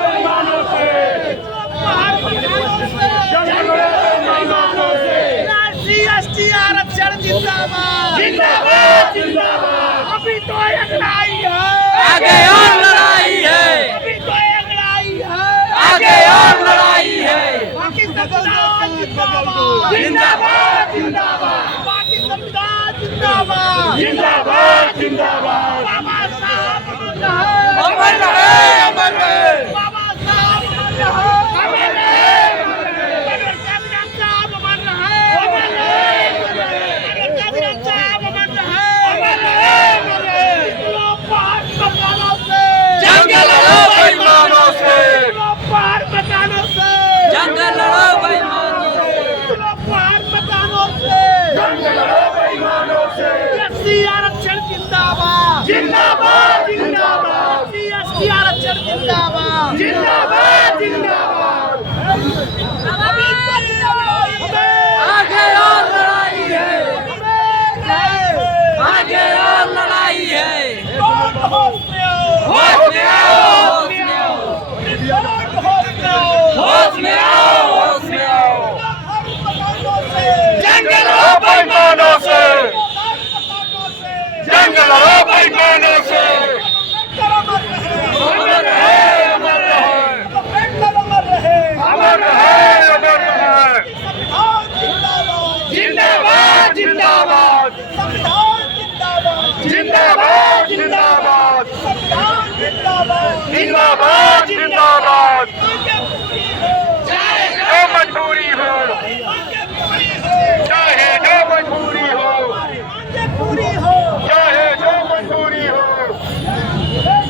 मकानों से, बाहर मकानों से, SC आरक्षण जिंदाबाद, जिंदाबाद जिंदाबाद। अभी तो एक लड़ाई है, आगे और लड़ाई है, अभी तो एक लड़ाई है, आगे और लड़ाई है। बाकी संविधान जिंदाबाद, जिंदाबाद जिंदाबाद। बाकी संविधान जिंदाबाद, जिंदाबाद जिंदाबाद। बाबा साहब अमर रहे, अमर रहे, बाबा साहब अमर रहे, कैबिनेट साहब अमर रहे, कैबिनेट साहब अमर रहे। बाहर मकानों से, जंग लड़ो बेईमानों से, बाहर मकानों से, जंग लड़ो बेईमानों से, बाहर मकानों से, SC आरक्षण जिंदाबाद, जिंदाबाद जिंदाबाद। SC आरक्षण जिंदाबाद, जिंदाबाद जिंदाबाद। आगे और लड़ाई है, आगे और लड़ाई है। होश में आओ, होश में आओ, होश में आओ, होश में आओ। जंग लड़ो बेईमानों से, जंग लड़ो बेईमानों से। अमर रहे, अमर रहे, अमर रहे, अमर रहे। जिंदाबाद जिंदाबाद, जिंदाबाद जिंदाबाद, जिंदाबाद जिंदाबाद। चाहे जो मजबूरी हो, चाहे जो मजबूरी हो, चाहे जो मजबूरी हो।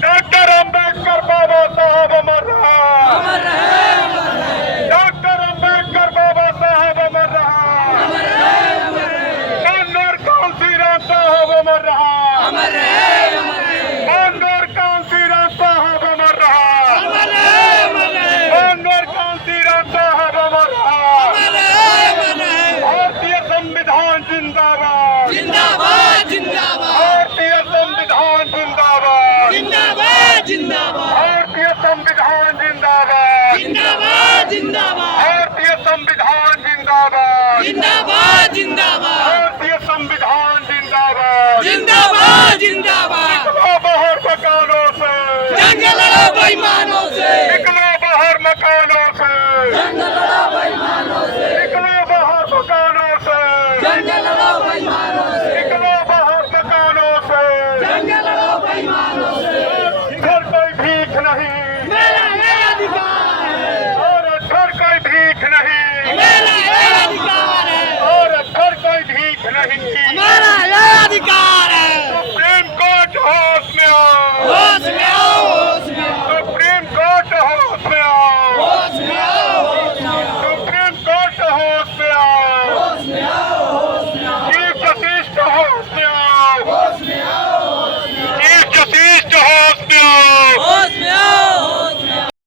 डॉक्टर अम्बेडकर बाबा साहब अमर रहा, अमर रहे, अमर रहे। डॉक्टर अम्बेडकर बाबा साहब अमर रहा, अमर रहे, अमर रहे। कानूर कांसीराम साहब अमर रहा, अमर रहे, अमर रहे। कानूर कांसीराम साहब अमर रहा, अमर रहे, अमर रहे। कानूर कांसीराम साहब अमर रहा, अमर रहे, अमर रहे। भारतीय संविधान जिंदाबाद, जिंदाबाद जिंदाबाद। भारतीय संविधान जिंदाबाद, जिंदाबाद जिंदाबाद। भारतीय संविधान जिंदाबाद, जिंदाबाद जिंदाबाद। भारतीय संविधान जिंदाबाद, जिंदाबाद जिंदाबाद। भारतीय संविधान जिंदाबाद, जिंदाबाद जिंदाबाद। निकलो बाहर मकानों से, जंग लड़ो बेईमानों से, निकलो बाहर मकानों से, जंग लड़ो बेईमानों से, निकलो बाहर मकानों से, जंग लड़ो बेईमानों से, निकलो बाहर मकानों से, जंग लड़ो बेईमानों से। घर कोई भीख नहीं, मेरा ये अधिकार है, और घर कोई भीख नहीं, मेरा ये अधिकार है, और घर कोई भीख नहीं। हमारा